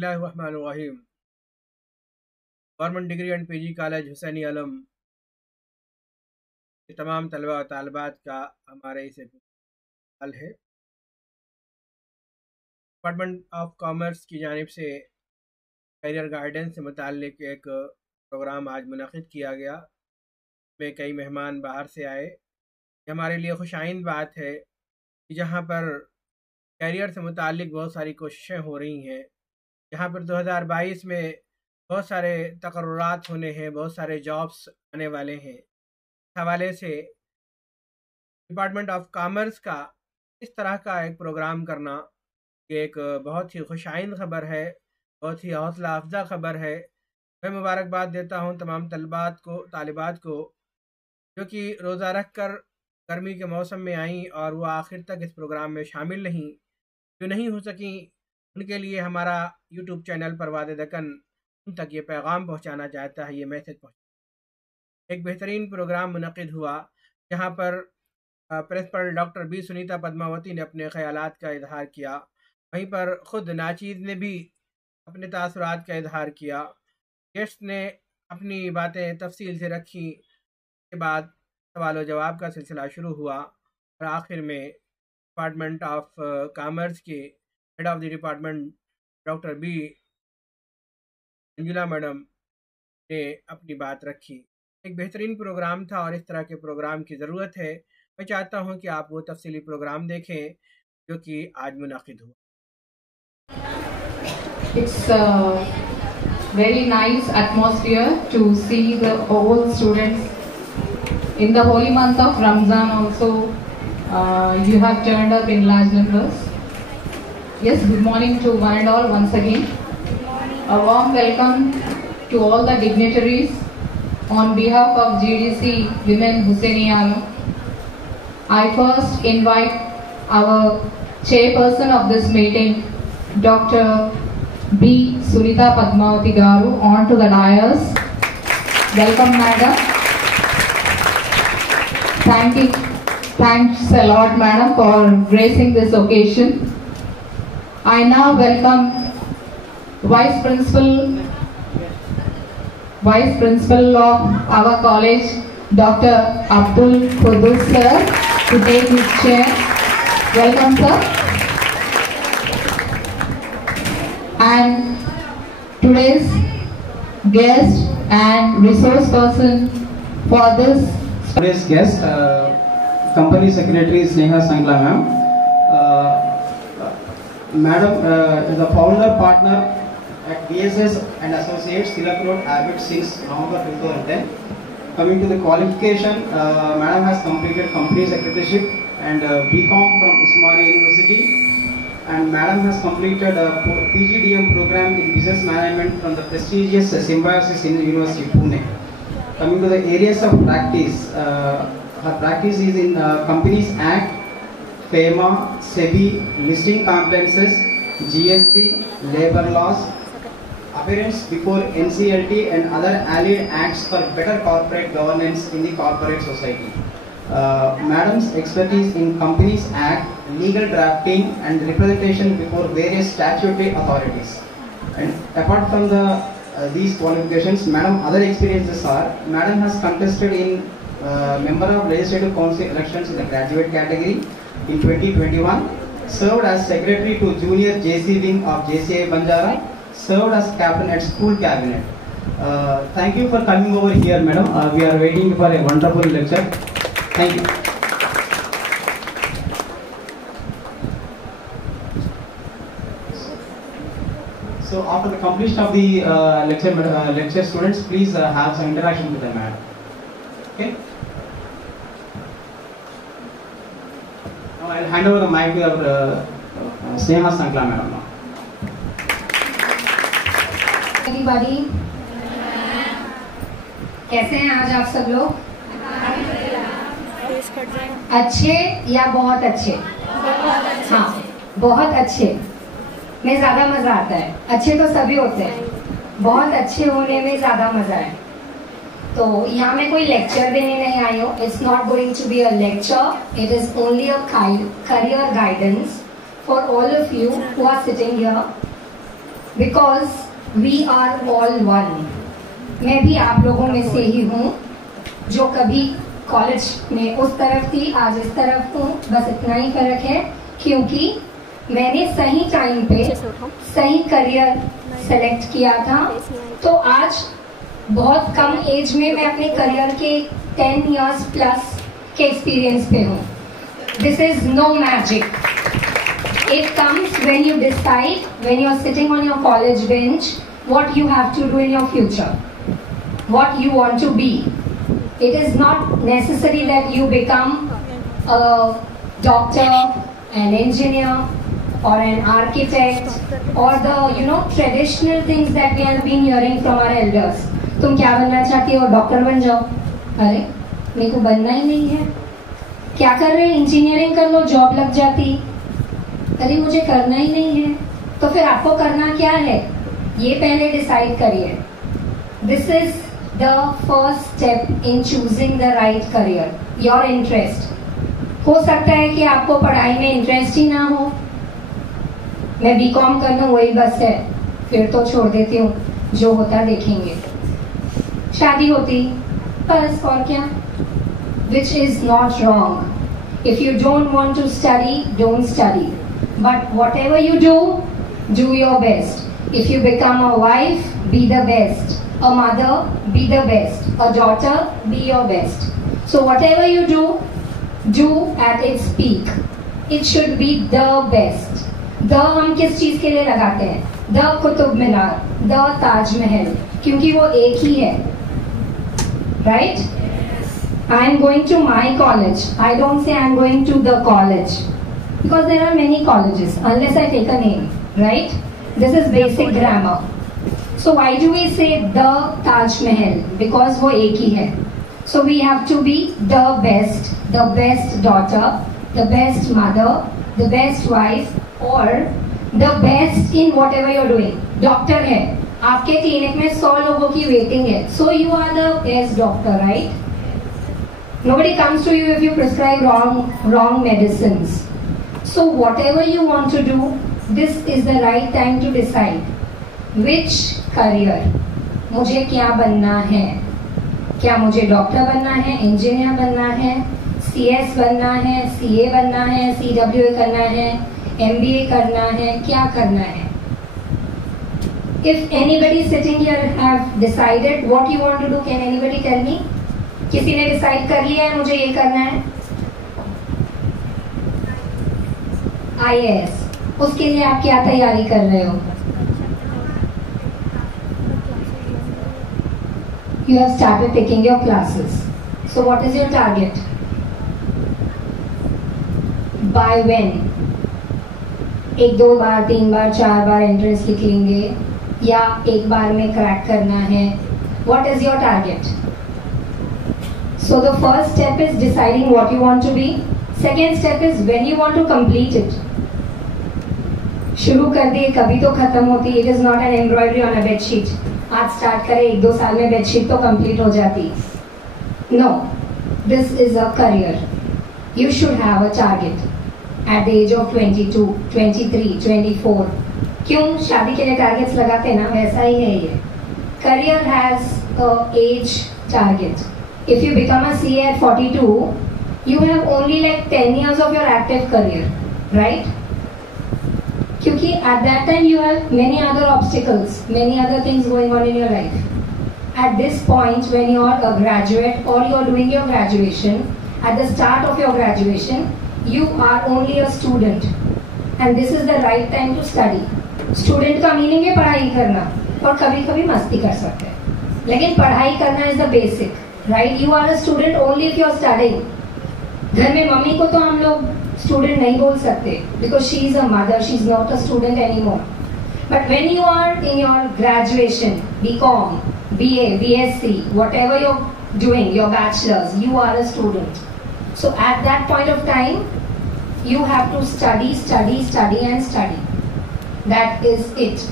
बिस्मिल्लाहिर्रहमानिर्रहीम। Government degree and PG college Hussaini Alam के तमाम तलबा और तालिबात का हमारे इसे हाल है। डिपार्टमेंट ऑफ कॉमर्स की जानिब से करियर गाइडेंस से मुताल्लिक एक प्रोग्राम आज मुनक़िद किया गया। में कई मेहमान बाहर से आए। ये हमारे लिए खुशाइंद बात है कि जहाँ पर करियर से मुताल्लिक बहुत सारी कोशिशें हो रही हैं, जहाँ पर 2022 में बहुत सारे तकर्रुरात होने हैं, बहुत सारे जॉब्स आने वाले हैं। इस हवाले से डिपार्टमेंट ऑफ कॉमर्स का इस तरह का एक प्रोग्राम करना ये एक बहुत ही खुशाइंद ख़बर है, बहुत ही हौसला अफजा ख़बर है। मैं मुबारकबाद देता हूँ तमाम तालिबात को जो कि रोज़ा रख कर गर्मी के मौसम में आईं और वो आखिर तक इस प्रोग्राम में शामिल रहीं। जो नहीं हो सकी उनके लिए हमारा यूट्यूब चैनल परवाज़ दक्कन उन तक ये पैगाम पहुँचाना चाहता है, ये मैसेज पहुँचा। एक बेहतरीन प्रोग्राम मुनक़िद हुआ जहाँ पर principal doctor B Sunita Padmavati ने अपने ख़यालात का इजहार किया। वहीं पर ख़ुद नाचीज़ ने भी अपने तासुरात का इजहार किया। गेस्ट ने अपनी बातें तफसील से रखी। के बाद सवाल व जवाब का सिलसिला शुरू हुआ और आखिर में डिपार्टमेंट ऑफ कॉमर्स के head of the department doctor B Manjula madam ने अपनी बात रखी। एक बेहतरीन प्रोग्राम था और इस तरह के प्रोग्राम की ज़रूरत है। मैं चाहता हूं कि आप वो तफसीली प्रोग्राम देखें जो कि आज मुनाकिद हुआ। It's a very nice atmosphere to see the all students in the holy month of Ramzan also. You have turned up in large numbers. Yes, good morning to one and all once again. A warm welcome to all the dignitaries on behalf of GDC Women Hussaini Alam. I first invite our chairperson of this meeting, Dr. B. Sunita Padmavati Garu, on to the dais. Welcome, madam. Thanks a lot, madam, for gracing this occasion. I now welcome Vice Principal of our college, Dr. Abdul Qudus sir, to take his chair. Welcome, sir. And today's guest and resource person for this. Today's guest, Company Secretary Sneha Sangla ma'am. Madam is a founder partner at BSS and Associates, Tilak Road, Abbott since November 2010. Coming to the qualification, Madam has completed Company Secretaryship and BCom from Usmania University, and Madam has completed a PGDM program in Business Management from the prestigious Symbiosis University, Pune. Coming to the areas of practice, her practice is in Companies Act, FEMA, SEBI, listing compliances, GST, labor laws, appearance before NCLT and other allied acts for better corporate governance in the corporate society. Madam's expertise in Companies Act, legal drafting and representation before various statutory authorities. And apart from these qualifications, Madam other experiences are, Madam has contested in member of Legislative Council elections in the graduate category in 2021, served as secretary to junior JC wing of JCI Banjara, served as captain at school cabinet. Thank you for coming over here, madam. We are waiting for a wonderful lecture. Thank you. So after the completion of the lecture, students, please have some interaction with the madam. Okay. Now I'll hand over the mic to our Sneha Sangla madam. Everybody, कैसे हैं आज आप सब लोग? अच्छे या बहुत अच्छे? हाँ, बहुत अच्छे में ज़्यादा मज़ा आता है। अच्छे तो सभी होते हैं, बहुत अच्छे होने में ज़्यादा मज़ा है। तो यहाँ मैं कोई लेक्चर देने नहीं आई हूँ। It's not going to be a lecture. It is only a career guidance for all of you who are sitting here. because we are all one. मैं भी आप लोगों में से ही हूँ जो कभी कॉलेज में उस तरफ थी, आज इस तरफ हूँ, बस इतना ही फर्क है क्योंकि मैंने सही टाइम पे सही करियर सेलेक्ट किया था। तो आज बहुत कम एज में मैं अपने करियर के 10 years प्लस के एक्सपीरियंस पे हूँ। This is no magic, it comes when you decide, when you are sitting on your college bench, what you have to do in your future, what you want to be. It is not necessary that you become a doctor, an engineer, or an architect, or the traditional things that we have been hearing from our elders. तुम क्या बनना चाहती हो? Doctor बन जाओ। अरे मेरे को बनना ही नहीं है। क्या कर रहे हैं? इंजीनियरिंग कर लो, जॉब लग जाती। अरे मुझे करना ही नहीं है। तो फिर आपको करना क्या है ये पहले डिसाइड करिए। This is the first step in choosing the right career, your interest. हो सकता है कि आपको पढ़ाई में इंटरेस्ट ही ना हो, मैं बीकॉम कर लूँ वही बस है, फिर तो छोड़ देती हूँ, जो होता देखेंगे। शादी होती बस, और क्या, which is not wrong. If you don't want to study, don't study. But whatever you do, do your best. If you become a wife, be the best. A mother, be the best. A daughter, be your best. So whatever you do, do at its peak. It should be the best. The हम किस चीज के लिए लगाते हैं? The Qutub Minar, the Taj Mahal, क्योंकि वो एक ही है, right? I am going to my college. I don't say I am going to the college because there are many colleges unless I take a name, right? This is basic grammar. So why do we say the Taj Mahal? Because वो एक ही है. So we have to be the best daughter, the best mother, the best wife, or the best in whatever you're doing. Doctor है, आपके clinic में 100 लोगों की waiting है, so you are the best doctor, right? Nobody comes to you if you prescribe wrong medicines. So whatever you want to do, this is the right time to decide. Which career? मुझे क्या बनना है? क्या मुझे doctor बनना है, engineer बनना है, CS बनना है, CA बनना है, CWA करना है, MBA करना है, क्या करना है? If anybody sitting here have decided what you want to do, can anybody tell me? किसी ने डिसाइड कर लिया है मुझे ये करना है? IAS, उसके लिए आप क्या तैयारी कर रहे हो? You have started taking your classes. So what is your target? By when? 1 2 bar 3 bar 4 bar entrance लिख लेंगे या एक बार में क्रैक करना है? What is your target? So the first step is deciding what you want to be. Second step is when you want to complete it. शुरू कर दिए कभी तो खत्म होती. It is not an embroidery on a bed sheet. आज start करें 1 2 साल में बेडशीट तो कंप्लीट हो जाती. No, this is a career. You should have a target at the age of 22, 23, 24. क्यों शादी के लिए टारगेट्स लगाते ना, वैसा ही है ये. Career has a age target. If you become a CA at 42, you have only like 10 years of your active career, right? क्योंकि at that time you have many other obstacles, many other things going on in your life. At this point, when you are a graduate or you are doing your graduation, at the start of your graduation, you are only a student, and this is the right time to study. Student का meaning है पढ़ाई करना, और कभी-कभी मस्ती कर सकते हैं, लेकिन पढ़ाई करना is the basic, right? You are a student only if you are studying. घर में मम्मी को तो हम लोग स्टूडेंट नहीं बोल सकते because she is a mother, she is not a student anymore. But when you are in your graduation, BCom, BA, BSc, whatever you're doing, your bachelor's, you are a student. So at that point of time, you have to study and study. That is it.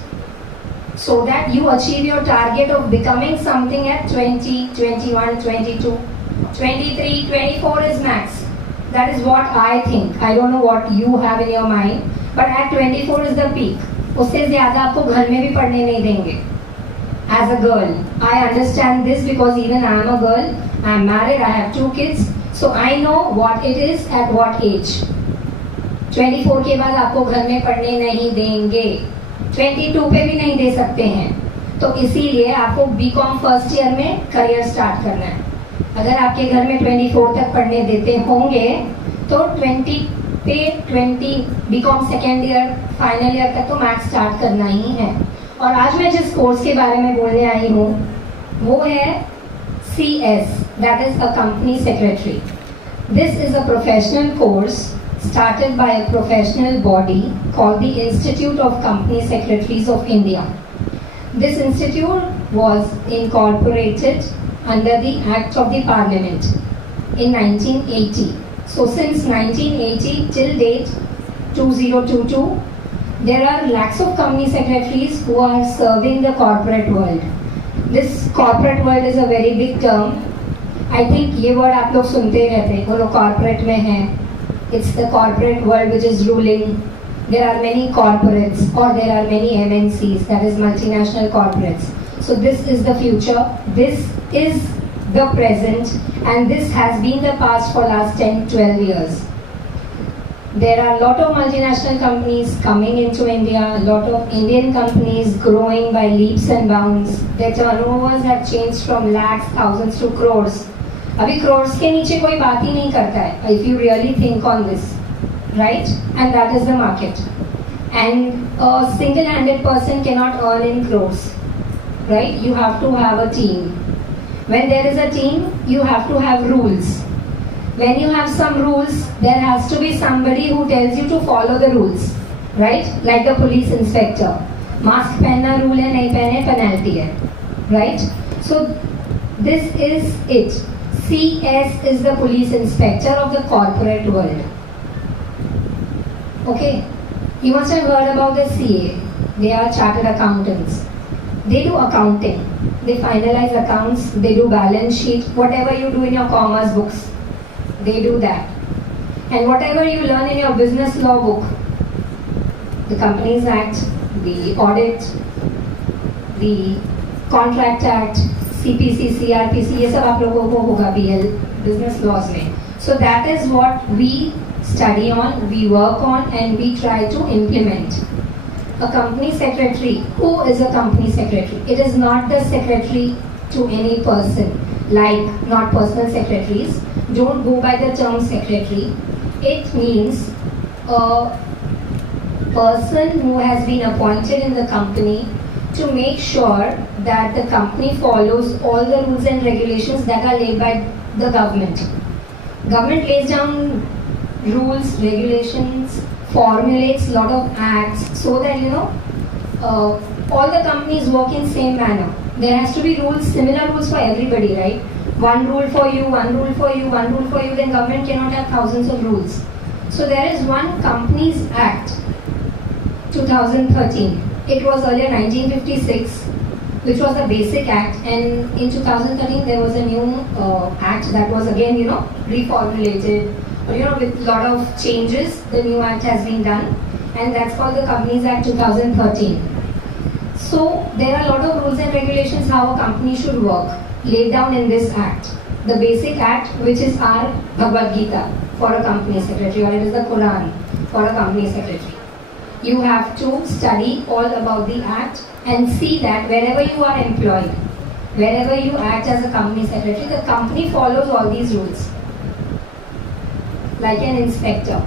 So that you achieve your target of becoming something at 20, 21, 22, 23, 24 is max. That is what I think. I don't know what you have in your mind, but at 24 is the peak. उससे ज्यादा आपको घर में भी पढ़ने नहीं देंगे. As a girl, I understand this because even I am a girl. I am married. I have 2 kids, so I know what it is at what age. 24 के बाद आपको घर में पढ़ने नहीं देंगे. 22 पे भी नहीं दे सकते हैं. तो इसीलिए आपको बीकॉम फर्स्ट ईयर में करियर स्टार्ट करना है. अगर आपके घर में 24 तक पढ़ने देते होंगे तो 20 पे 20 BCom second year final year तक तो मैथ्स स्टार्ट करना ही है. और आज मैं जिस कोर्स के बारे में बोलने आई हूँ वो है CS, that is a company secretary. This is a professional course started by a professional body called the Institute of Company Secretaries of India. This institute was incorporated under the Act of the Parliament in 1980. So since 1980 till date 2022, there are lakhs of company secretaries who are serving the corporate world. This corporate world is a very big term. I think ये word आप लोग सुनते रहते हैं, वो लोग corporate में हैं. It's the corporate world which is ruling. There are many corporates or there are many MNCs, that is multinational corporates. So this is the future, this is the present, and this has been the past for last 10-12 years. There are a lot of multinational companies coming into India, a lot of Indian companies growing by leaps and bounds. Their turnovers have changed from lakhs, thousands to crores. अभी crores के नीचे कोई बात ही नहीं करता है, if you really think on this. Right? And that is the market. And a single-handed person cannot earn in crores. Right? You have to have a team. When there is a team, you have to have rules. When you have some rules, there has to be somebody who tells you to follow the rules. Right? Like the police inspector. Mask पहनना rule है, नहीं पहने penalty है. Right? So this is it. CS is the police inspector of the corporate world. Okay, you must have heard about the CA. They are chartered accountants. They do accounting. They finalize accounts. They do balance sheet. Whatever you do in your commerce books, they do that. And whatever you learn in your business law book, the Companies Act, the Audit, the Contract Act, CPC, CRPC, ये सब आप लोगों को होगा BL business laws में. So that is what we study on, we work on, and we try to implement. A company secretary, who is a company secretary? It is not the secretary to any person, like not personal secretaries. Don't go by the term secretary. It means a person who has been appointed in the company to make sure that the company follows all the rules and regulations that are laid by the government. Government lays down rules, regulations, formulates lot of acts so that all the companies work in same manner. There has to be rules, similar rules for everybody, right? One rule for you, one rule for you, one rule for you. Then government cannot have thousands of rules. So there is one Companies Act, 2013. It was earlier 1956, which was the Basic Act, and in 2013 there was a new act that was again reformulated. With a lot of changes, the new act has been done, and that's called the Companies Act 2013. So there are a lot of rules and regulations how a company should work laid down in this act. The Basic Act, which is our Bhagavad Gita for a company secretary, or it is the Quran for a company secretary. You have to study all about the act and see that wherever you are employed, wherever you act as a company secretary, the company follows all these rules. Like an inspector.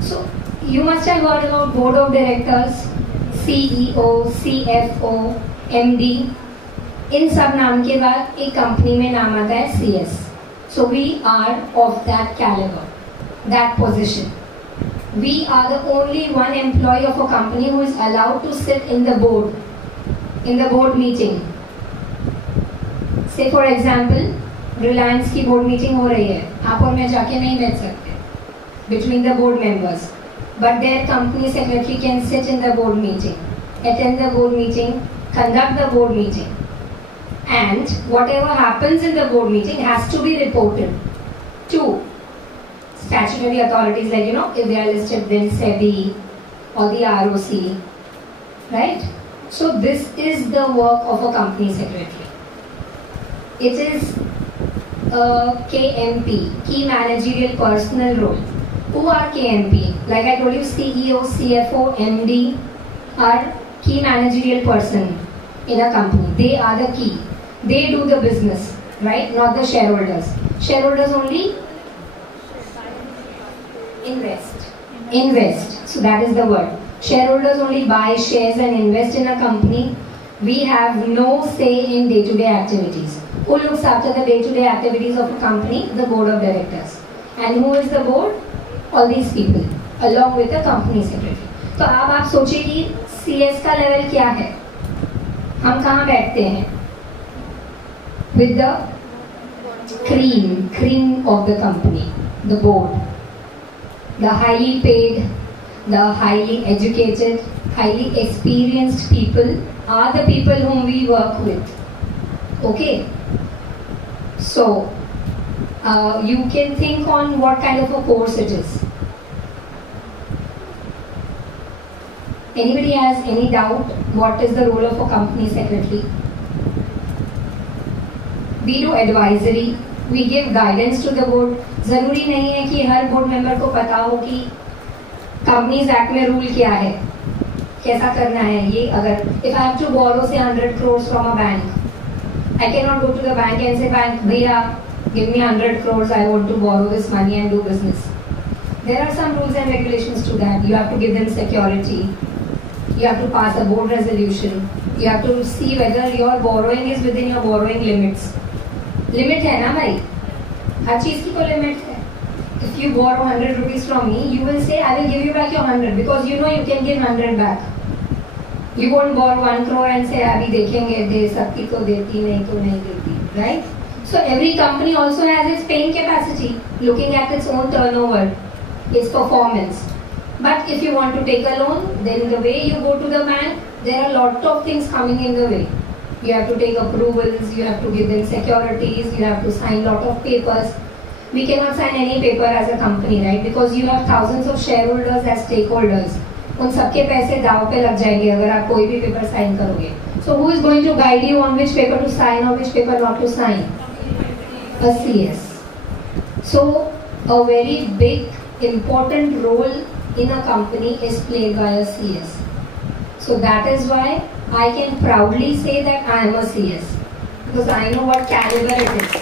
So you must have heard about board of directors, CEO, CFO, MD. इन सब नाम के बाद एक company में नाम आता है CS. So we are of that caliber, that position. We are the only one employee of a company who is allowed to sit in the board meeting. Say for example, Reliance की board meeting हो रही है, आप और मैं जाके नहीं बैठ सकते between the board members, but their company secretary can sit in the board meeting, attend the board meeting, conduct the board meeting, and whatever happens in the board meeting has to be reported to statutory authorities, like if they are listed, then SEBI or the ROC right? So this is the work of a company secretary. It is KMP, key managerial personal role. Who are KMP? Like I told you, CEO, CFO, MD are key managerial person in a company. They are the key. They do the business, right? Not the shareholders. Shareholders only invest. So that is the word. Shareholders only buy shares and invest in a company. We have no say in day-to-day activities. Who looks after the day-to-day activities of a company? The board of directors. And who is the board? All these people, along with the company secretary. तो अब आप सोचिए कि CS का level क्या है? हम कहाँ बैठते हैं? With the cream of the company, the board. The highly paid, the highly educated, highly experienced people are the people whom we work with. Okay? So, you can think on what kind of a course it is. Anybody has any doubt what is the role of a company secretary? We do advisory. We give guidance to the board. जरूरी नहीं है कि हर board member को पता हो कि companies act में rule क्या है, कैसा करना है. ये अगर if I have to borrow say 100 crores from a bank, I cannot go to the bank and say bank भैया give me 100 crores, I want to borrow this money and do business. There are some rules and regulations to that. You have to give them security. You have to pass a board resolution. You have to see whether your borrowing is within your borrowing limits. Limit है ना भाई, हर चीज की तो limit है. If you borrow 100 rupees from me, you will say I will give you back your 100 because you know you can give 100 back. You won't borrow 1 crore and say अभी देखेंगे दे सकती तो देती नहीं तो नहीं देती, right? So every company also has its paying capacity, looking at its own turnover, its performance. But if you want to take a loan, then the way you go to the bank, there are a lot of things coming in the way. You have to take approvals, you have to give them securities, you have to sign lot of papers. We cannot sign any paper as a company, right? Because you have thousands of shareholders as stakeholders. उन सबके पैसे दाव पे लग जाएंगे अगर आप कोई भी पेपर साइन करोगे. So who is going to guide you on which paper to sign or which paper not to sign? A CS. So a very big, important role in a company is played by a CS. So that is why I can proudly say that I am a CS because I know what caliber it is.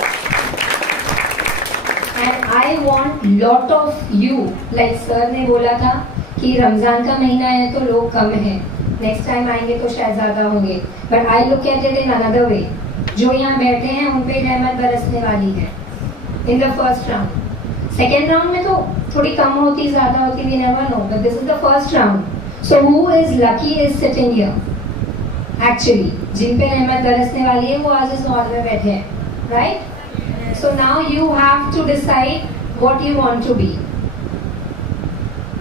And I want lot of you, like sir ने बोला था कि रमजान का महीना है तो लोग कम हैं, नेक्स्ट टाइम आएंगे तो शायद ज़्यादा होंगे. But I look at it in another way. जो यहाँ बैठे हैं उन पे रहमत बरसने वाली है in the first round. Second round में तो थोड़ी कम होती ज़्यादा होती, we never know, but this is the first round. So who is lucky is sitting here actually. जिन पे रहमत बरसने वाली है वो आज इस हॉल में बैठे हैं, right? So now you have to decide what you want to be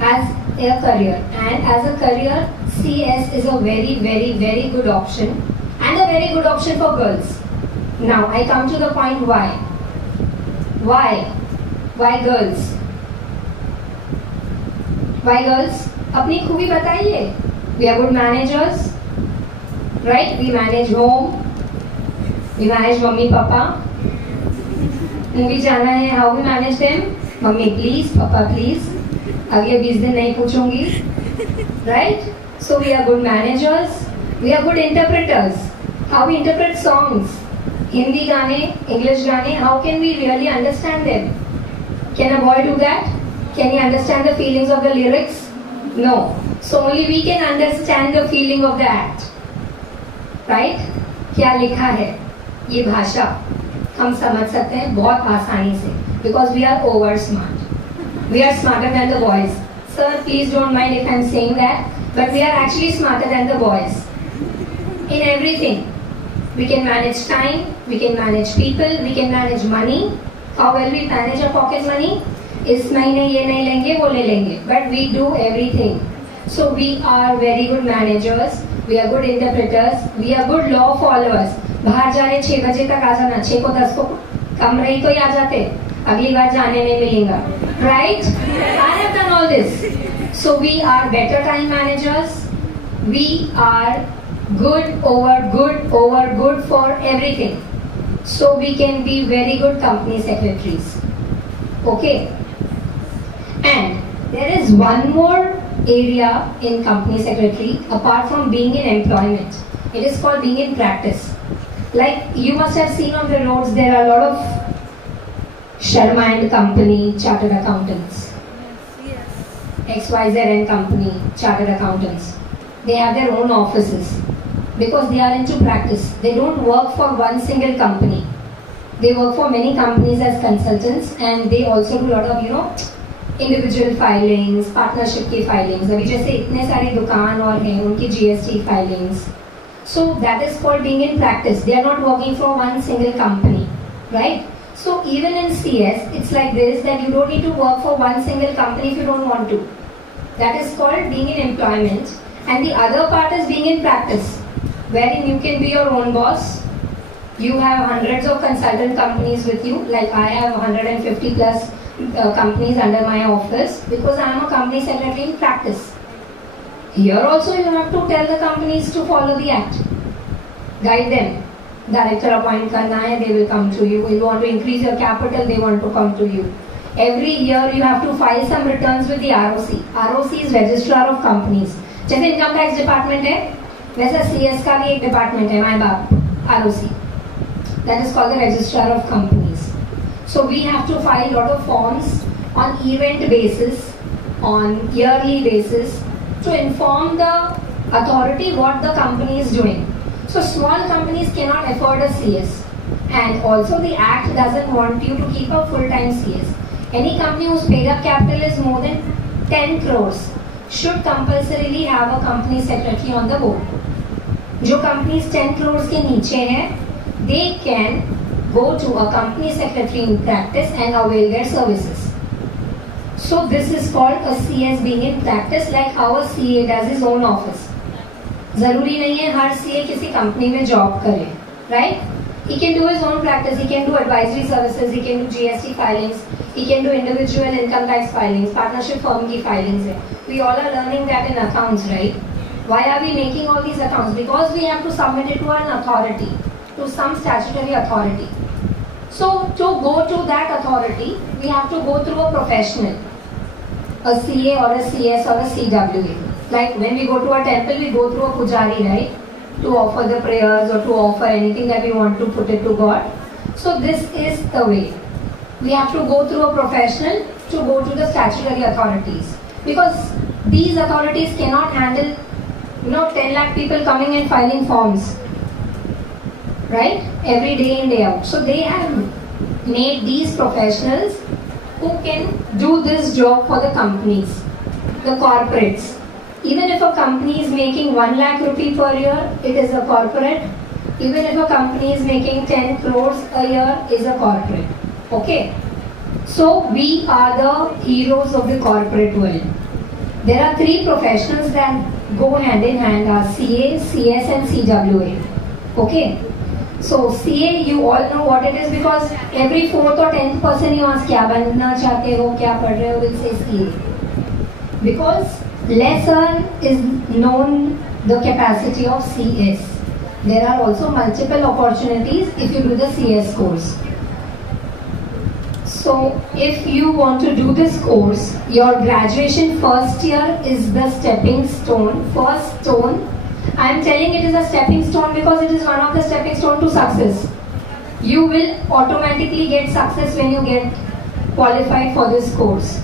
as a career, and as a career CS is a very very very good option and a very good option for girls. Now I come to the point why girls, अपनी खूबी बताइए. We are good managers, right? We manage home, we manage mummy papa. Movie जाना है, how we manage them? Mummy please, पापा please, अगले 20 दिन नहीं पूछूंगी, right? So we are good managers, we are good interpreters. How we interpret songs, Hindi गाने, English गाने, how can we really understand them? Can a boy do that? Can he understand the feelings of the lyrics? No. So only we can understand the feeling of the act, right? क्या लिखा है, ये भाषा हम समझ सकते हैं बहुत आसानी से because we are over smart. We are smarter than the boys. Sir, please don't mind if I'm saying that, but we are actually smarter than the boys. In everything. We can manage time, we can manage people, we can manage money. How well we manage our pocket money? इस महीने ये नहीं लेंगे, वो ले लेंगे. But we do everything. So we are very good managers, we are good interpreters, we are good law followers. बाहर जा रहे 6 बजे तक आ जाना, 6 को 10 को कम रही तो ही आ जाते, अगली बार जाने नहीं मिलेगा. Right? I have done all this. So we are better time managers, we are good over good for everything. So we can be very good company secretaries. Okay. And there is one more area in company secretary apart from being in employment. It is called being in practice. Like you must have seen on the roads, there are a lot of Sharma and Company chartered accountants. XYZ and Company chartered accountants. They have their own offices because they are into practice. They don't work for one single company. They work for many companies as consultants, and they also do a lot of individual filings, partnership की filings. अभी जैसे इतने सारे दुकान और हैं उनकी GST filings. So that is called being in practice. They are not working for one single company, right? So even in CS, it's like this, that you don't need to work for one single company if you don't want to. That is called being in employment. And the other part is being in practice, wherein you can be your own boss. You have hundreds of consultant companies with you, like I have 150 plus companies under my office because I am a company secretary in practice. Here also you have to tell the companies to follow the act. Guide them. Director appoint karna hai, they will come to you. You want to increase your capital, they want to come to you. Every year you have to file some returns with the ROC. ROC is Registrar of Companies. जैसे income tax department है, वैसा CS का भी एक department है, my बाप, ROC. That is called the Registrar of Companies. So we have to file a lot of forms on event basis, on yearly basis, to inform the authority what the company is doing. So small companies cannot afford a CS, and also the Act doesn't want you to keep a full-time CS. Any company whose paid-up capital is more than 10 crores should compulsorily have a company secretary on the board. जो companies 10 crores के नीचे हैं, they can go to a company secretary in practice and avail their services. So this is called a CS being in practice, like how a CA does his own office. जरूरी नहीं है हर CA किसी company में job करे, right? He can do his own practice. He can do advisory services. He can do GST filings. He can do individual income tax filings. Partnership firm की filings है. We all are learning that in accounts, right? Why are we making all these accounts? Because we have to submit it to an authority, to some statutory authority. So to go to that authority, we have to go through a professional, a CA or a CS or a CWA. Like when we go to a temple, we go through a pujari, right? To offer the prayers or to offer anything that we want to put it to God. So this is the way. We have to go through a professional to go to the statutory authorities. Because these authorities cannot handle 10 lakh people coming and filing forms, right? Every day in, day out. So they have made these professionals who can do this job for the companies, the corporates. Even if a company is making 1 lakh rupee per year, it is a corporate. Even if a company is making 10 crores a year, is a corporate. Okay? So we are the heroes of the corporate world. There are 3 professionals that go hand in hand, are CA, CS and CWA. Okay? So CA, you all know what it is, because every 4th or 10th person you ask क्या बनना चाहते हो, क्या पढ़ रहे हो, will say CA. Because lesser is known the capacity of CS. There are also multiple opportunities if you do the CS course. So if you want to do this course, your graduation first year is the stepping stone, first stone. I am telling it is a stepping stone because it is one of the stepping stone to success. You will automatically get success when you get qualified for this course.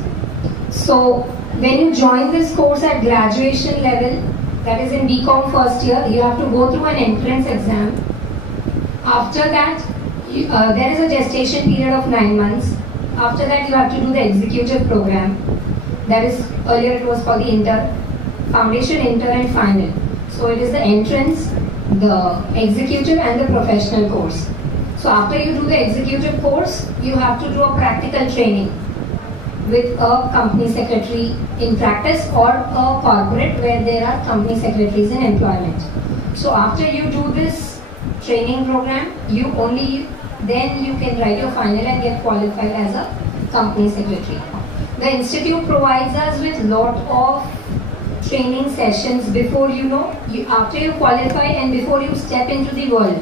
So when you join this course at graduation level, that is in BCom first year, you have to go through an entrance exam. After that, there is a gestation period of 9 months. After that, you have to do the executive program. That is, earlier it was called the inter, foundation, inter and final. So it is the entrance, the executive and the professional course. So after you do the executive course, you have to do a practical training with a company secretary in practice or a corporate where there are company secretaries in employment. So after you do this training program, then you can write your final and get qualified as a company secretary. The institute provides us with lot of training sessions before after you qualify and before you step into the world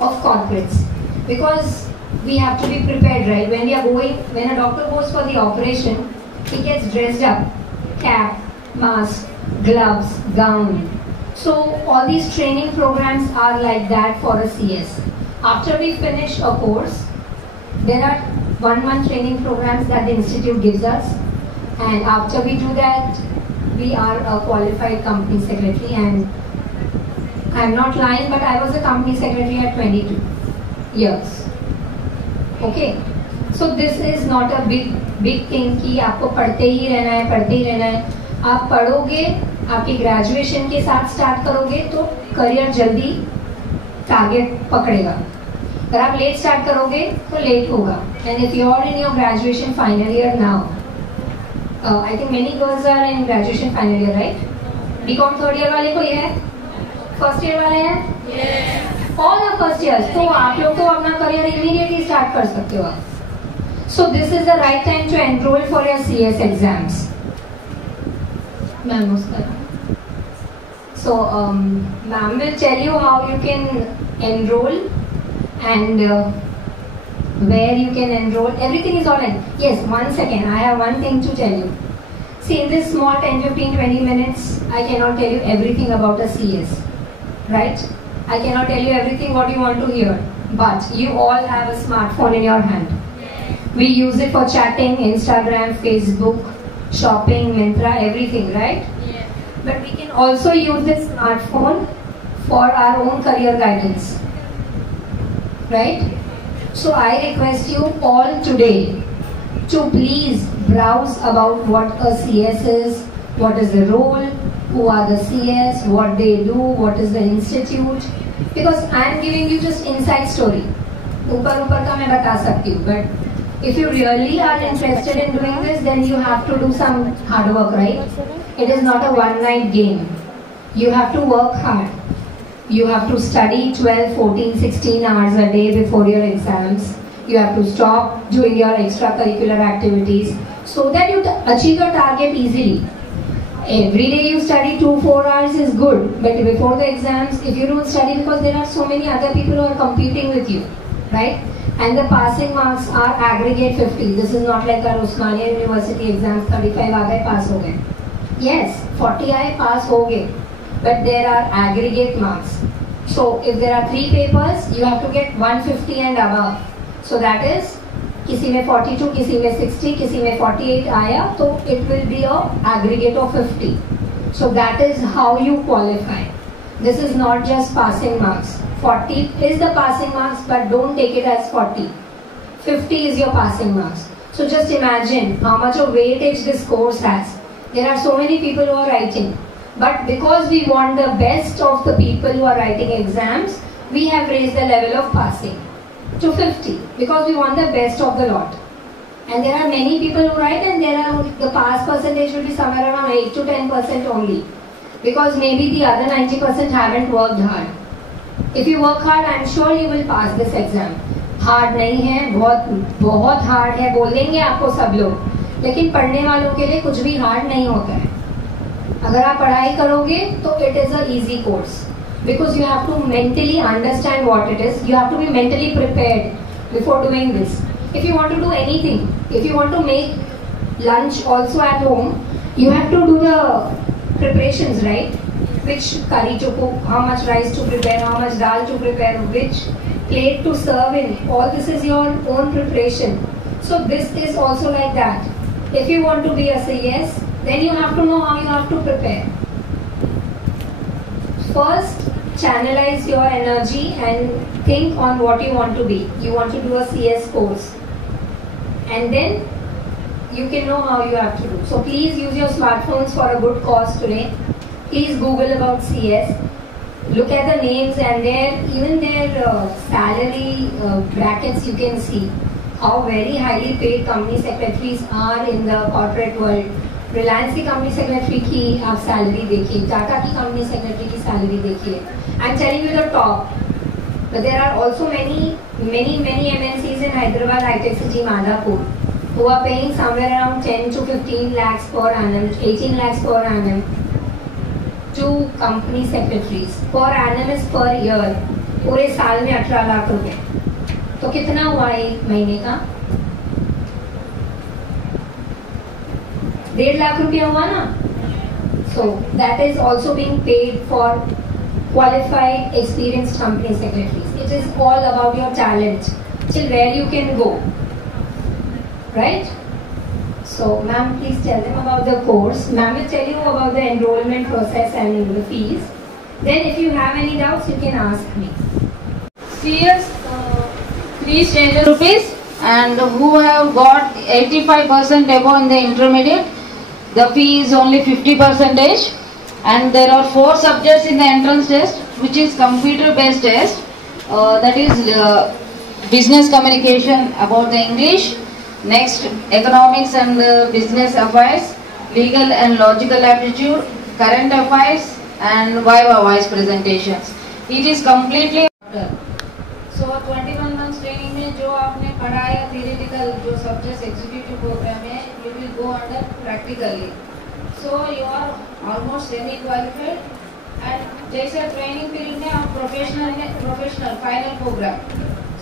of corporates, because we have to be prepared, right? When a doctor goes for the operation, he gets dressed up, cap, mask, gloves, gown. So all these training programs are like that for a CS. After we finish a course, there are 1 month training programs that the institute gives us, and after we do that, we are a qualified company secretary. And I'm not lying, but I was a company secretary at 22 years. Okay, so this is not a big thing कि आपको पढ़ते ही रहना है. आप पढ़ोगे, आपकी graduation के साथ स्टार्ट करोगे तो करियर जल्दी टारगेट पकड़ेगा. अगर आप लेट स्टार्ट करोगे तो लेट होगा. And if you are in your graduation final year now, I think many girls are in graduation final year, right? BCom third year वाले कोई है? फर्स्ट ईयर वाले हैं? All the first years. तो आप लोग तो अपना करियर इमीडिएटली स्टार्ट कर सकते हो. So this is the right time to enroll for your CS exams. Ma'am उसका so ma'am will tell you how you can enroll and where you can enroll. Everything is online. Yes, 1 second, I have one thing to tell you. See, in this small 10, 15, 20 minutes, I cannot tell you everything about a CS, right? I cannot tell you everything what you want to hear, but you all have a smartphone in your hand. We use it for chatting, Instagram, Facebook, shopping, Myntra, everything, right? Yeah. But we can also use this smartphone for our own career guidance, right? So I request you all today to please browse about what a CS is, what is the role, who are the CS, what they do, what is the institute, because I am giving you just inside story. ऊपर का मैं बता सकती हूँ, but if you really are interested in doing this, then you have to do some hard work, right? It is not a one-night game. You have to work hard. You have to study 12, 14, 16 hours a day before your exams. You have to stop doing your extracurricular activities so that you achieve your target easily. Every day you study 2-4 hours is good, but before the exams, if you don't study, because there are so many other people who are competing with you, right? And the passing marks are aggregate 50. This is not like our Osmania University exams 35 आ गए pass हो गए. Yes, 40 आए pass हो गए, but there are aggregate marks. So if there are 3 papers, you have to get 150 and above. So that is, किसी में 42, किसी में 60, किसी में 48 आया, तो it will be a aggregate of 50. So that is how you qualify. This is not just passing marks. 40 is the passing marks, but don't take it as 40. 50 is your passing marks. So just imagine how much of weightage this course has. There are so many people who are writing, but because we want the best of the people who are writing exams, we have raised the level of passing to 50, because we want the best of the lot. And there are many people who write, and the pass percentage will be somewhere around 8 to 10% only, because maybe the other 90% haven't worked hard. If you work hard, I'm sure you will pass this exam. Hard नहीं है, बहुत hard है बोल देंगे आपको सब लोग, लेकिन पढ़ने वालों के लिए कुछ भी hard नहीं होता है. अगर आप पढ़ाई करोगे तो it is a easy course, because you have to mentally understand what it is. You have to be mentally prepared before doing this. If you want to do anything, if you want to make lunch also at home, you have to do the preparations, right? Which curry to cook, how much rice to prepare, how much dal to prepare, which plate to serve in. All this is your own preparation. So this is also like that. If you want to be a CS, then you have to know how you have to prepare. First, channelize your energy and think on what you want to be. You want to do a CS course, and then you can know how you have to do. So please use your smartphones for a good cause today. Please Google about CS. Look at the names and even their salary brackets. You can see how very highly paid company secretaries are in the corporate world. Reliance की company secretary की आप salary देखिए, Tata की company secretary की salary देखिए. I'm telling you the top. But there are also many MNCs in Hyderabad, High-Tech City, Madhapur, who are paying somewhere around 10 to 15 lakhs per annum, 18 lakhs per annum. to company secretaries. Per annum is per year. पूरे साल में 18 लाख रुपए. तो कितना हुआ एक महीने का? 1.5 लाख रुपया हुआ ना? So that is also being paid for qualified, experienced company secretaries. It is all about your talent, till where you can go, right? So, ma'am, please tell them about the course. Ma'am will tell you about the enrollment process and the fees. Then, if you have any doubts, you can ask me. CS 3 standard rupees, and who have got 85% above in the intermediate, the fee is only 50%. And there are 4 subjects in the entrance test, which is computer based test. That is business communication about the English. Next, economics and business affairs, legal and logical aptitude, current affairs, and Viva voice presentations. It is completely. So 21 months training में जो आपने पढ़ाया theoretical जो subjects executive program है, you will go under practically. So you are almost semi qualified. And जैसे training period में आप professional final program.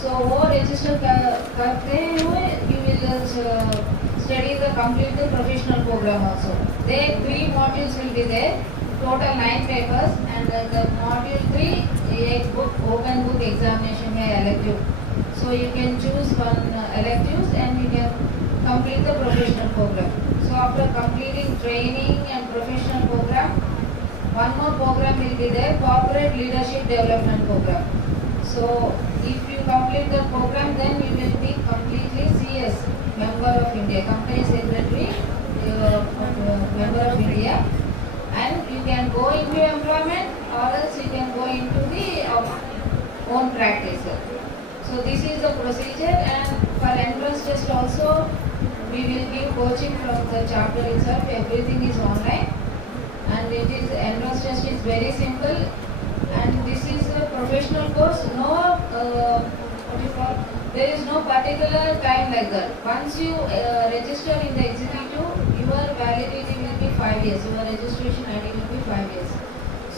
So वो register करते हुए you will study the complete the professional program also. There 3 modules will be there. Total 9 papers, and the module 3 एक book open book examination है elective. So you can choose one electives and you can complete the professional program. So after completing training and professional program, one more program will be there, corporate leadership development program. So if you complete the program, then you will be completely CS, member of India, company secretary, member of India. And you can go into employment, or else you can go into the own practice. So this is the procedure, and for entrance test also we will give coaching from the chapter itself. Everything is online, and it is entrance test is very simple, and this is a professional course. No, what you call? There is no particular time like that. Once you register in the executive, your validity will be 5 years. Your registration ID will be 5 years.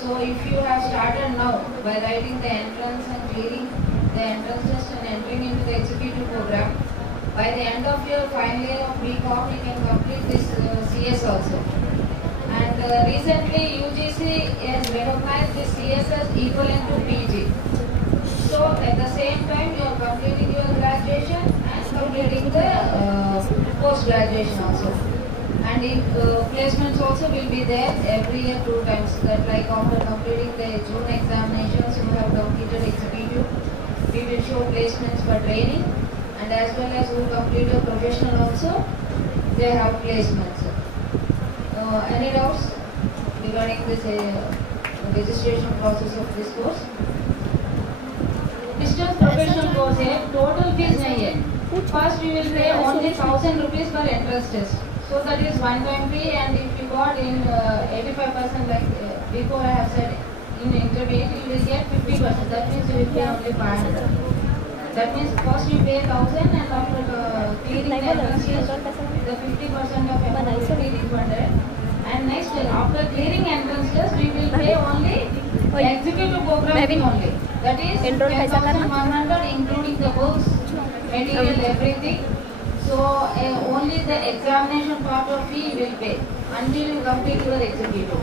So if you have started now by writing the entrance and clearing the entrance test and entering into the executive program, by the end of your final year of BCom, you can complete this CS also. And recently UGC has recognized this CS as equivalent to PG. So at the same time, you are completing your graduation and completing the post-graduation also. And placements also will be there every year 2 times. That like after completing the June examinations, you have completed executive, we will show placements for training, and as well as who complete a professional also, they have placements. Any doubts regarding this registration process of this course? Distance professional course है, total fees नहीं है. First you will pay only 1,000 rupees for entrance test. So that is one time fee, and if you got in 85% like before I have said in intermediate, you will get 50%. That means you will pay only 500. That means first you pay 1,000, and after clearing the entrance test, the 50% of amount will be refunded. And next, after clearing entrance test, we will pay only executive program fee only. That is 10,100 including the books, material, everything. So only the examination part of fee you will pay until you complete your executive.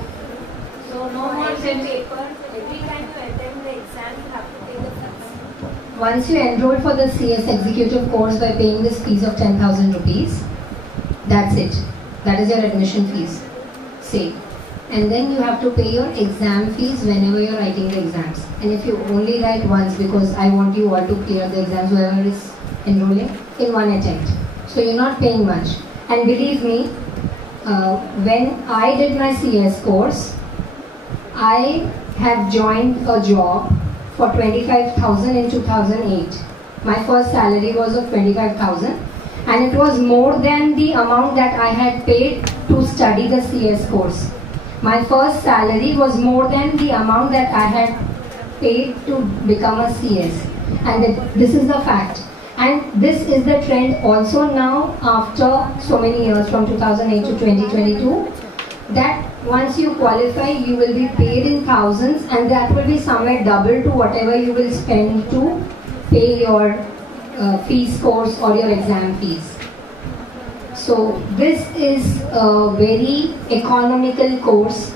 So no more paper. Every time you attend the exam, you have to pay the fees. Once you enroll for the CS executive course by paying this fees of 10,000 rupees, that's it. That is your admission fees. Say. And then you have to pay your exam fees whenever you're writing the exams. And if you only write once, because I want you all to clear the exams, whoever is enrolling, in one attempt. So you're not paying much. And believe me, when I did my CS course, I have joined a job for 25,000 in 2008. My first salary was of 25,000, and it was more than the amount that I had paid to study the CS course. My first salary was more than the amount that I had paid to become a CS, and this is the fact. And this is the trend also now after so many years, from 2008 to 2022. that once you qualify, you will be paid in thousands, and that will be somewhere double to whatever you will spend to pay your fees course or your exam fees. So this is a very economical course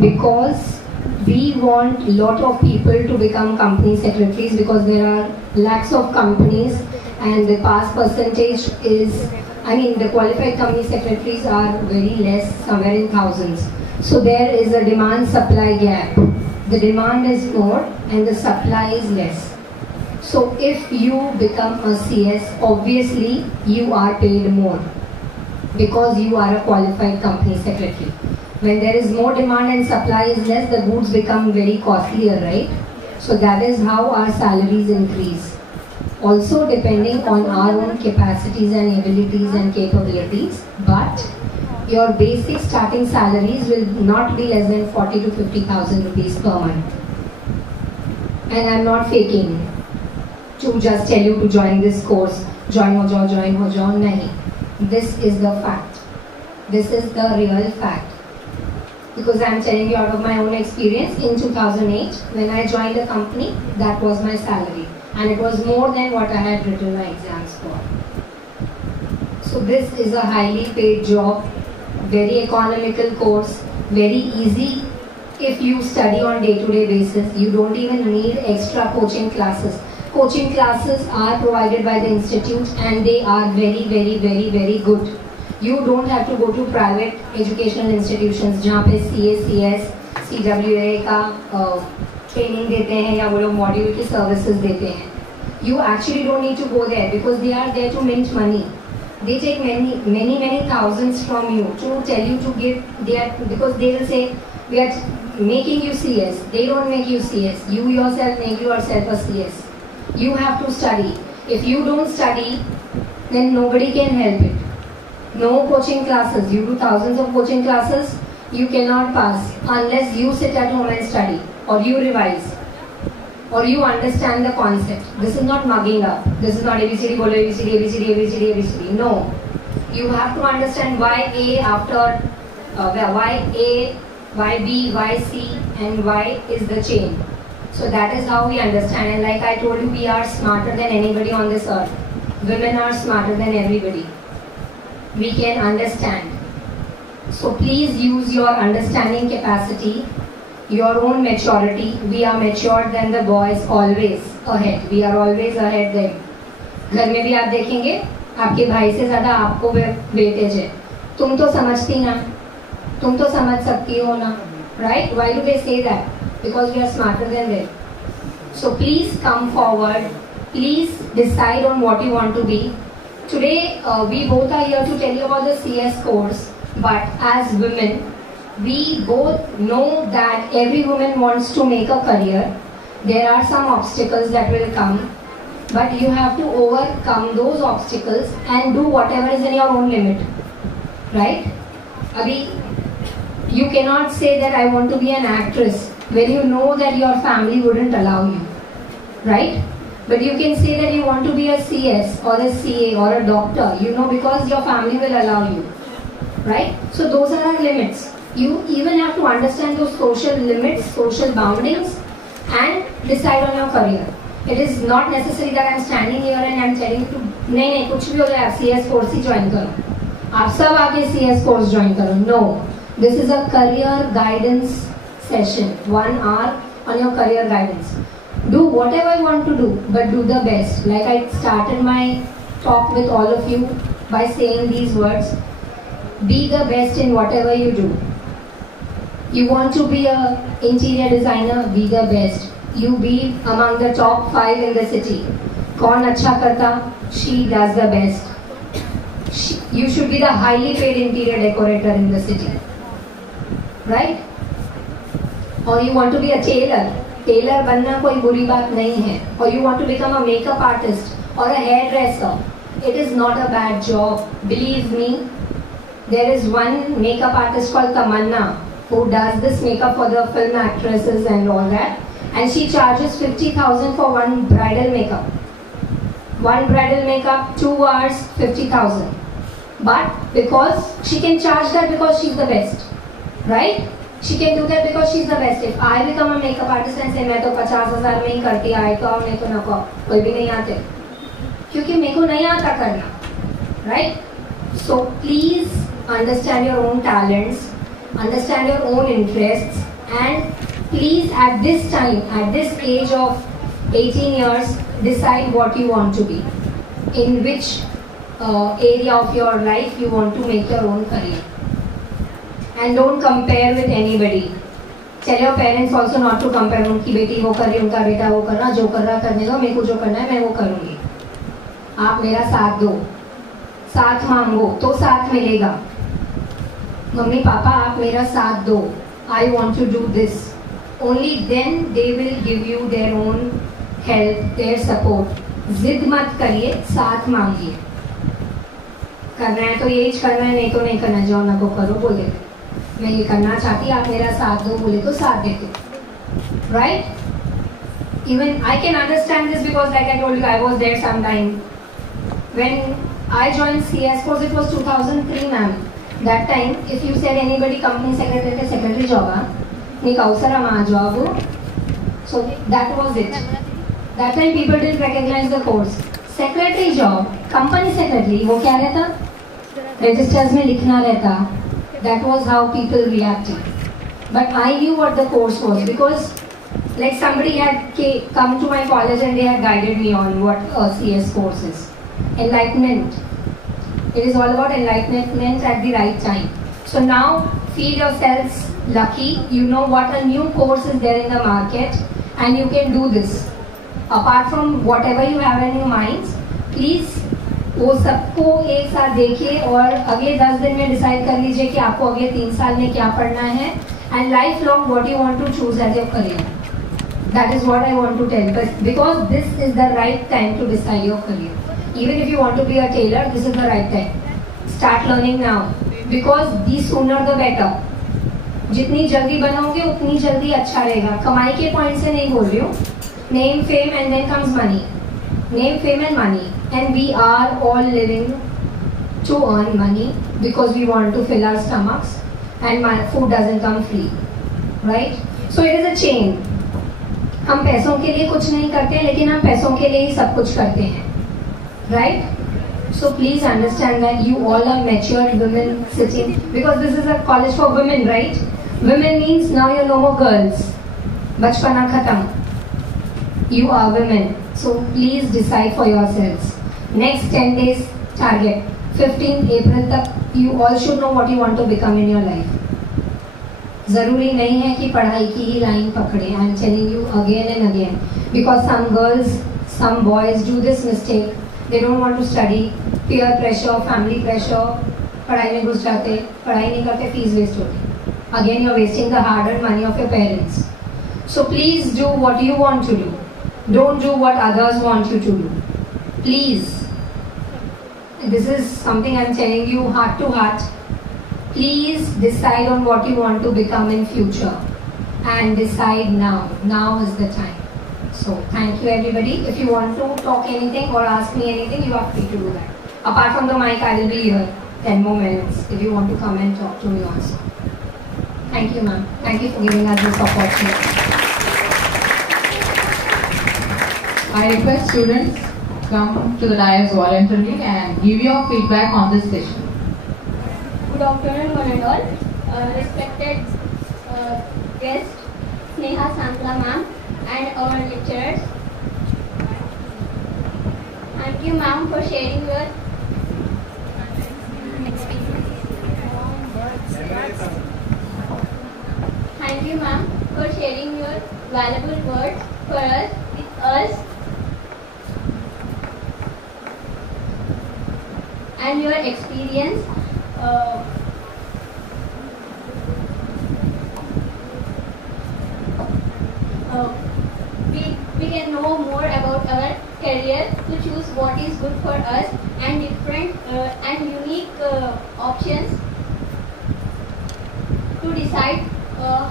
because we want a lot of people to become company secretaries, because there are lakhs of companies and the pass percentage is, I mean, the qualified company secretaries are very less, somewhere in thousands. So there is a demand-supply gap. The demand is more and the supply is less. So if you become a CS, obviously you are paid more because you are a qualified company secretary. When there is more demand and supply is less, the goods become very costlier, right? So that is how our salaries increase. Also depending on our own capacities and abilities and capabilities, but your basic starting salaries will not be less than 40 to 50,000 rupees per month. And I'm not faking to just tell you to join this course, join ho jao, nahi. This is the fact. This is the real fact. Because I'm telling you out of my own experience, in 2008, when I joined the company, that was my salary. And it was more than what I had written my exams for. So this is a highly paid job, very economical course, very easy if you study on day-to-day basis. You don't even need extra coaching classes. Coaching classes are provided by the institute and they are very, very, very, very good. You don't have to go to private educational institutions जहाँ पे CA, CS, CWA का training देते हैं या वो लोग module की services देते हैं. You actually don't need to go there because they are there to mint money. They take many thousands from you to tell you to give their, because they will say we are making you CS. They don't make you CS. You yourself make yourself a CS. You have to study. If you don't study, then nobody can help it. No coaching classes. You do thousands of coaching classes, you cannot pass unless you sit at home and study, or you revise, or you understand the concept. This is not mugging up. This is not ABCD, bolo ABCD, ABCD, ABCD, ABCD. No. You have to understand why A after why A, why B, why C, and why is the chain. So that is how we understand. And like I told you, we are smarter than anybody on this earth. Women are smarter than everybody. We can understand. So please use your understanding capacity, your own maturity. We are matured than the boys, always ahead. We are always ahead them. घर में भी आप देखेंगे आपके भाई से ज़्यादा आपको वेटेज है. तुम तो समझती ना, तुम तो समझ सकती हो ना, right? Why do they say that? Because we are smarter than them. So please come forward. Please decide on what you want to be. Today we both are here to tell you about the CS course, but as women, we both know that every woman wants to make a career. There are some obstacles that will come, but you have to overcome those obstacles and do whatever is in your own limit, right? Abhi, you cannot say that I want to be an actress when you know that your family wouldn't allow you, right? But you can say that you want to be a CS or a CA or a doctor, you know, because your family will allow you, right? So those are our limits. You even have to understand those social limits, social boundings, and decide on your career. It is not necessary that I am standing here and I am telling you to नहीं कुछ भी हो जाए आप CS course ही join करो. आप सब आगे CS course join करो. No, this is a career guidance session. 1 hour on your career guidance. Do whatever you want to do, but do the best. Like I started my talk with all of you by saying these words. Be the best in whatever you do. You want to be an interior designer, be the best. You be among the top 5 in the city. Kaun acha karta? She does the best. You should be the highly paid interior decorator in the city. Right? Or you want to be a tailor. Tailor बनना कोई बुरी बात नहीं है. और you want to become a makeup artist or a hairdresser. It is not a bad job. Believe me, there is one makeup artist called Tamanna who does this makeup for the film actresses and all that, and she charges 50,000 for one bridal makeup. One bridal makeup, 2 hours, 50,000. But because she can charge that because she's the best. right? She can do that because she's the best. If I become a makeup artist and say मैं तो 50,000 में ही करती आई तो नहीं तो नको कोई भी नहीं आते क्योंकि मेरे को नहीं आता करना, right? So please understand your own talents, understand your own interests, and please at this time, at this age of 18 years, decide what you want to be, in which area of your life you want to make your own career. And don't compare with anybody. Tell your parents also not to compare. उनकी बेटी वो कर रही, उनका बेटा वो कर रहा, जो कर रहा करने दो, मेरे को जो करना है मैं वो करूँगी. आप मेरा साथ दो, साथ मांगो तो साथ मिलेगा. मम्मी पापा आप मेरा साथ दो. I want to do this. Only then they will give you their own help, their support. जिद मत करिए, साथ मांगिए. करना है तो यही करना है, नहीं तो नहीं करना. जो ना को करो बोल देते. मैं ये करना चाहती, आप मेरा साथ दो बोले तो साथ देते, right? Even I can understand this because like I told you, I was there sometime. When I joined CS course, it was 2003, ma'am. That time, if you said anybody company secretary job, nik avsara ma job. So that was it. That time people didn't recognize the course. Secretary job, company secretary, वो क्या रहता? Registers में लिखना रहता. That was how people reacted. But I knew what the course was because like somebody had come to my college and they had guided me on what a CS course is. Enlightenment. It is all about enlightenment at the right time. So now feel yourselves lucky. You know what a new course is there in the market and you can do this. Apart from whatever you have in your minds, please वो सबको एक साथ देखिए और अगले 10 दिन में decide कर लीजिए कि आपको अगले 3 साल में क्या पढ़ना है and life long what you want to choose as your career. That is what I want to tell because this is the right time to decide your career. Even if you want to be a tailor, this is the right time. Start learning now because the sooner the better. जितनी जल्दी बनोगे उतनी जल्दी अच्छा रहेगा. कमाई के point से नहीं बोल रही हूँ. Name fame and then comes money. Name, fame and money, and we are all living to earn money because we want to fill our stomachs and food doesn't come free, right? So it is a chain. हम पैसों के लिए कुछ नहीं करते लेकिन हम पैसों के लिए ही सब कुछ करते हैं, right? So please understand that you all are mature women sitting because this is a college for women, right? Women means now you're no more girls. बचपना खत्म. You are women. So please decide for yourselves. Next 10 days target. 15 April तक you all should know what you want to become in your life. ज़रूरी नहीं है कि पढ़ाई की ही line पकड़े. I am telling you again and again because some girls, some boys do this mistake. They don't want to study. Peer pressure, family pressure. पढ़ाई में घुस जाते, पढ़ाई नहीं करते, fees waste होती. Again you are wasting the hard-earned money of your parents. So please do what you want to do. Don't do what others want you to do. Please. This is something I'm telling you heart to heart. Please decide on what you want to become in future. And decide now. Now is the time. So thank you everybody. If you want to talk anything or ask me anything, you are free to do that. Apart from the mic, I will be here 10 more minutes if you want to come and talk to me also. Thank you, ma'am. Thank you for giving us this opportunity. I request students come to the dais voluntarily and give your feedback on this session. Good afternoon, one and all. Respected guests, Sneha Sankla ma'am, and our lecturers. Thank you, ma'am, for sharing your experience. Thank you, ma'am, for sharing your valuable words for us, with us. And your experience. We can know more about our career to choose what is good for us and different and unique options to decide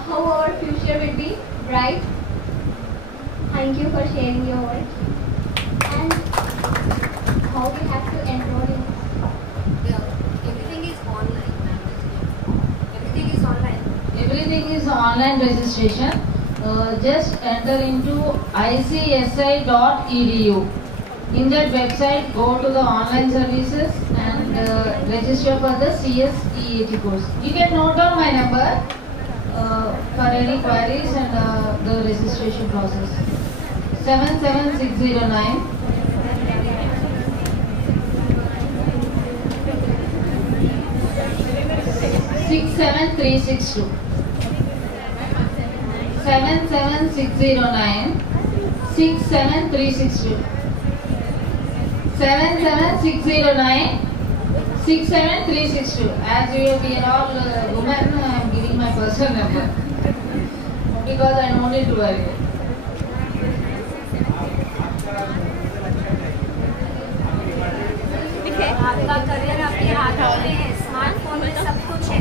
how our future will be bright. Thank you for sharing your words. And how we have to enroll in everything is online, ma'am. Everything is online. everything is online registration. Just enter into icsi.edu. In that website, go to the online services and register for the CS-EAT course. You can note down my number for any queries and the registration process. 77609 67362. 77609 67362. 77609 67362. As we are all women, I am giving my personal number because I don't need to worry. आपका career आपके हाथों में है, smartphone में सब कुछ है।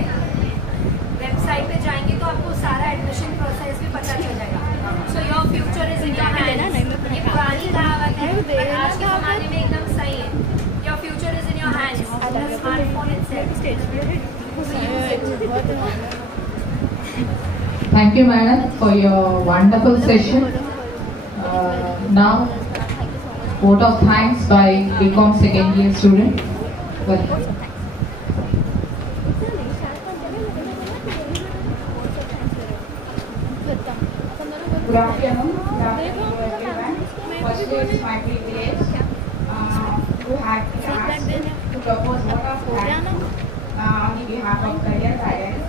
Website पे जाएंगे तो आपको सारा एडमिशन प्रोसेस भी पता चल जाएगा। So your future is in your hands. ये पुरानी कहावत है पर आज के ज़माने में एकदम सही है। Your future is in your hands. Smartphone itself. Thank you, madam, for your wonderful session. Now, vote of thanks by BCom second year student. Welcome. Good afternoon everyone. Firstly, it's my privilege to have the chance to propose vote of thanks on the behalf of Career Guidance.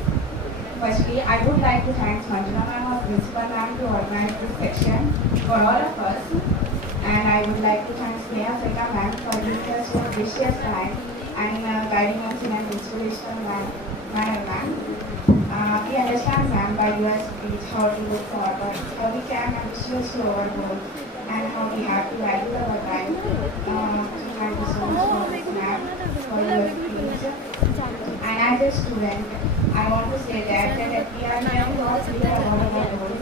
Firstly, I would like to thank Manjuna ma'am or Principal ma'am to organize this section for all of us. And I would like to thank Sneha Seka ma'am for giving us so precious time and guiding us in an inspirational manner, ma'am. We understand, ma'am, by your speech how to look forward, how we can ambitious to our goals, and how we have to value our time. Thank you so much for this, ma'am, for your speech. And as a student, I want to say that we are very not clear about our goals,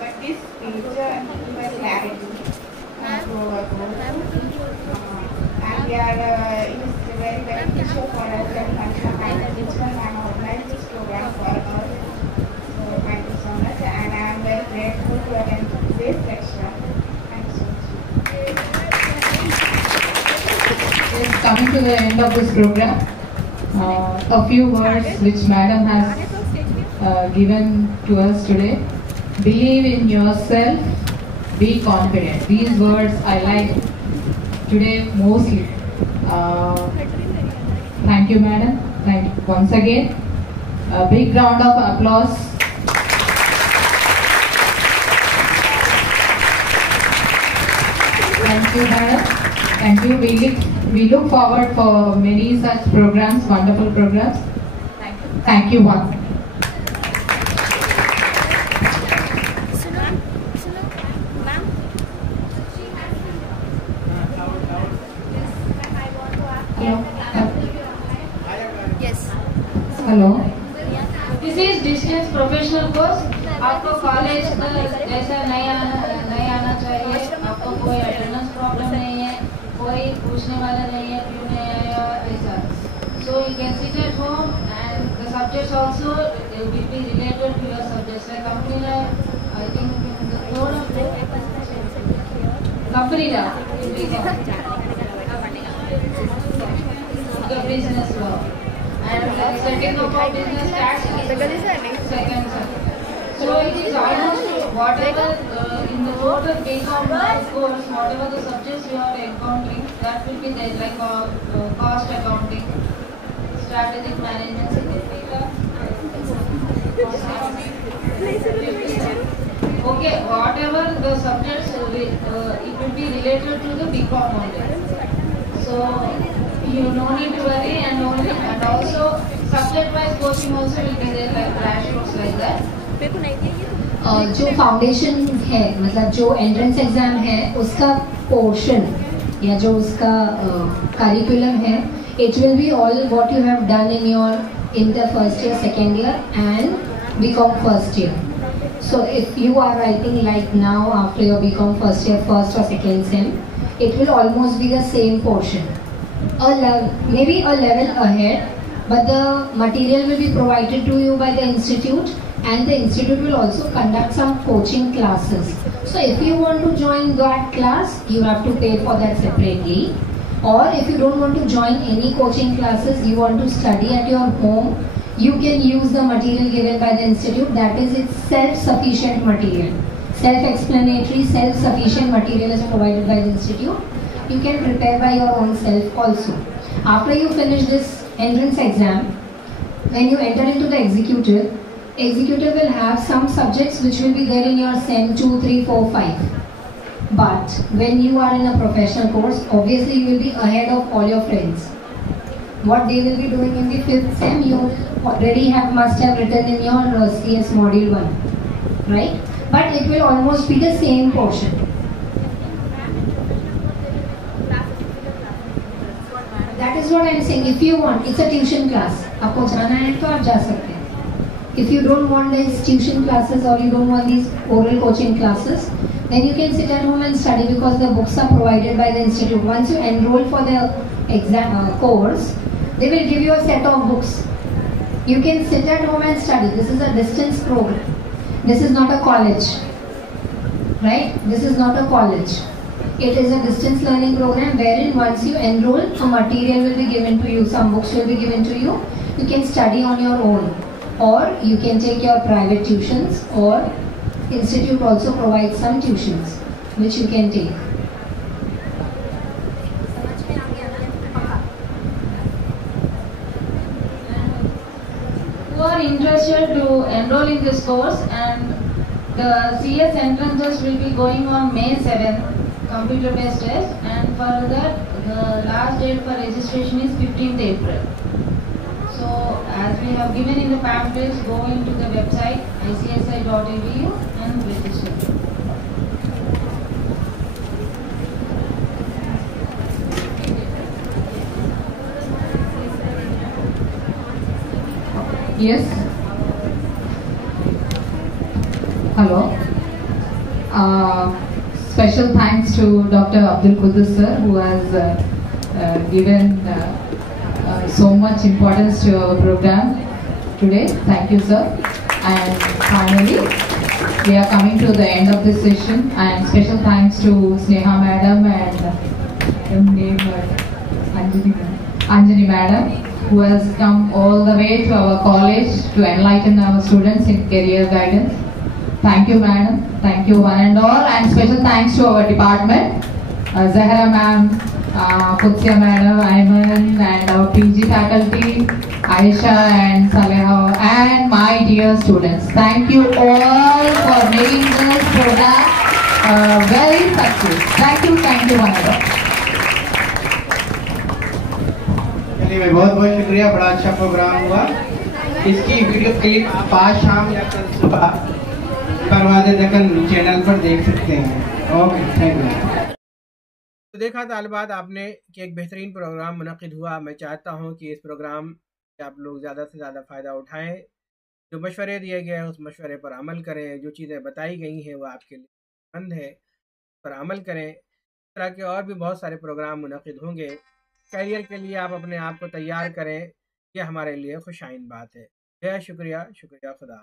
but this speech gives us clarity to our goals. And we are, it is very beneficial for us and Principal ma'am organized this program for us. So thank you so much, and I am very grateful to attend this section. Thank you so much. Yes, coming to the end of this program, a few words which madam has given to us today. Believe in yourself, be confident. These words I like today mostly. Thank you, madam. Thank you once again. A big round of applause. Thank you, madam. Thank you. We look forward for many such programs, wonderful programs. Thank you once. Hello, this is distance professional course. आपको college जैसा नहीं आना चाहिए। आपको कोई attendance problem नहीं है, कोई पूछने वाला नहीं है क्यों नहीं आया ऐसा। So you can sit at home and the subjects also will be related to your subjects. Like company I think company business law and setting up of business tax second. So it is almost whatever in the total BCom course, whatever the subjects you are encountering, that will be there, like cost accounting, strategic management, okay, whatever the subjects it will be related to the BCom only. So you no need to worry, and also subject wise coaching also will be there, like crash course like that. जो foundation है, मतलब जो entrance exam है उसका portion या जो उसका curriculum है, it will be all what you have done in the first year, second year and BCom first year. So if you are writing like now after your BCom first year, first or second sem, it will almost be the same portion. Maybe a level ahead, but the material will be provided to you by the institute, and the institute will also conduct some coaching classes. So if you want to join that class, you have to pay for that separately. Or if you don't want to join any coaching classes, you want to study at your home, you can use the material given by the institute. That is, it's self-sufficient material. Self-explanatory, self-sufficient material is provided by the institute. You can prepare by your own self also. After you finish this entrance exam, when you enter into the executive will have some subjects which will be there in your SEM 2, 3, 4, 5. But when you are in a professional course, obviously you will be ahead of all your friends. What they will be doing in the 5th SEM, you already must have written in your CS module 1, right? But it will almost be the same portion. That is what I am saying. If you want, it's a tuition class. आपको जाना है तो आप जा सकते हैं. If you don't want these tuition classes or you don't want these oral coaching classes, then you can sit at home and study, because the books are provided by the institute. Once you enroll for the exam course, they will give you a set of books. You can sit at home and study. This is a distance program. This is not a college, right? This is not a college. It is a distance learning program wherein once you enroll, a material will be given to you, some books will be given to you. You can study on your own, or you can take your private tuitions, or institute also provides some tuitions which you can take. Who are interested to enroll in this course, and the CS entrance test will be going on May 7th, computer based test, and for that the last date for registration is 15th April. So as we have given in the pamphlets, go into the website icsi.edu and register. Yes. Hello. Special thanks to Dr. Abdul Qudus sir, who has given so much importance to our program today. Thank you, sir. And finally, we are coming to the end of this session. And special thanks to Sneha madam and Anjani madam, who has come all the way to our college to enlighten our students in career guidance. Thank you, madam. Thank you, one and all. And special thanks to our department, Zahra ma'am, Qudsiya madam, Ayman, and our PG faculty, Aisha and Saleha, and my dear students. Thank you all for making this program very successful. Thank you, one and all. चलिए, बहुत बहुत शुक्रिया, बड़ा अच्छा programme हुआ. इसकी video clip आज शाम या कल सुबह परवाज़े दक्कन चैनल पर देख सकते हैं. Okay, thank you. तो देखा तालिबात आपने कि एक बेहतरीन प्रोग्राम मुनक़िद हुआ. मैं चाहता हूं कि इस प्रोग्राम से आप लोग ज़्यादा से ज़्यादा फ़ायदा उठाएं. जो मशवरे दिए गए हैं उस मशवरे पर अमल करें. जो चीज़ें बताई गई हैं वो आपके लिए पसंद है, पर अमल करें. इस तरह के और भी बहुत सारे प्रोग्राम मुनक़िद होंगे. करियर के लिए आप अपने आप को तैयार करें, यह हमारे लिए खुशाइन बात है. शुक्रिया, खुदा.